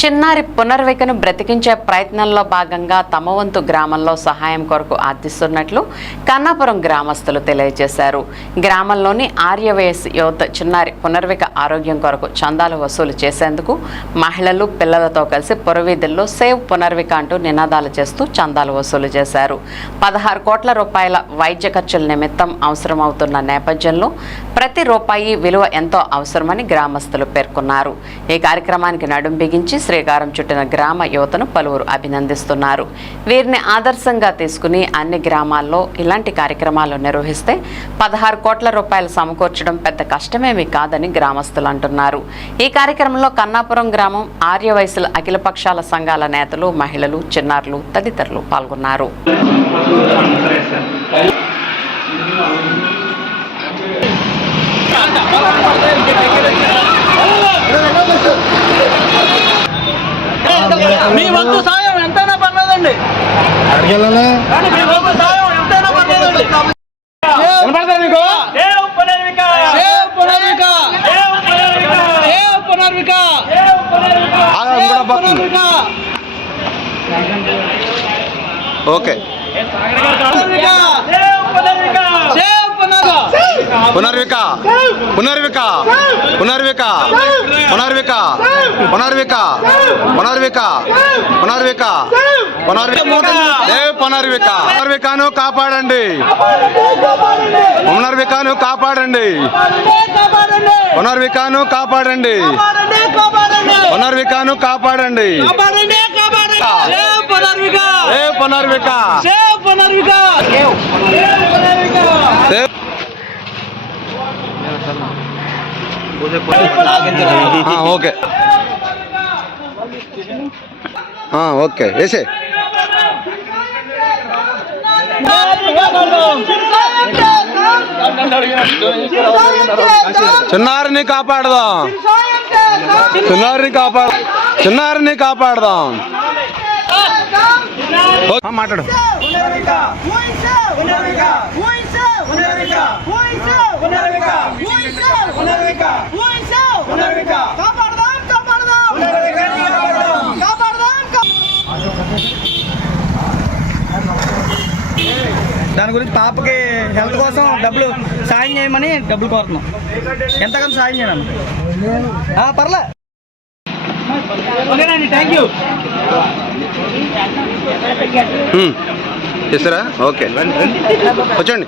చిన్నారి పునర్వికను బ్రతికించే ప్రయత్నంలో భాగంగా తమ వంతు గ్రామంలో సహాయం కొరకు ఆర్థిస్తున్నట్లు కన్నాపురం గ్రామస్తులు తెలియజేశారు. గ్రామంలోని ఆర్యవయస్ యువత చిన్నారి పునర్విక ఆరోగ్యం కొరకు చందాలు వసూలు చేసేందుకు మహిళలు పిల్లలతో కలిసి పురవీధుల్లో సేవ్ పునర్విక అంటూ నినాదాలు చేస్తూ చందాలు వసూలు చేశారు. 16 కోట్ల రూపాయల వైద్య ఖర్చుల నిమిత్తం అవసరమవుతున్న నేపథ్యంలో ప్రతి రూపాయి విలువ ఎంతో అవసరమని గ్రామస్తులు పేర్కొన్నారు. ఈ కార్యక్రమానికి నడుం బిగించి శ్రీకారం చుట్టిన గ్రామ యువతను పలువురు అభినందిస్తున్నారు. వీరిని ఆదర్శంగా తీసుకుని అన్ని గ్రామాల్లో ఇలాంటి కార్యక్రమాలు నిర్వహిస్తే 16 కోట్ల రూపాయలు సమకూర్చడం పెద్ద కష్టమేమీ కాదని గ్రామస్తులు అంటున్నారు. ఈ కార్యక్రమంలో కన్నాపురం గ్రామం ఆర్యవయసుల అఖిల పక్షాల సంఘాల నేతలు, మహిళలు, చిన్నారులు తదితరులు పాల్గొన్నారు. మీ వంతు సాయం ఎంతైనా పర్లేదండి. మీ వంతు సాయం ఎంతైనా పర్లేదండి. ఓకే పునర్విక పునర్విక పునర్విక పునర్విక పునర్విక పునర్విక పునర్విక పునర్విక పునర్వికను కాపాడండి. పునర్వికను కాపాడండి. పునర్వికను కాపాడండి. పునర్వికను కాపాడండి. పునర్విక ఓకే ఓకే వేసే చిన్నారిని కాపాడదాం. చిన్నారిని కాపాడదాం. మాట్లాడు. దాని గురించి పాపకి హెల్త్ కోసం డబ్బులు సాయం చేయమని డబ్బులు కోరుతున్నాం. ఎంతగానో సాయం చేయను. పర్లే. ఓకేనండి, థ్యాంక్ యూ. చేస్తారా? ఓకే వచ్చండి.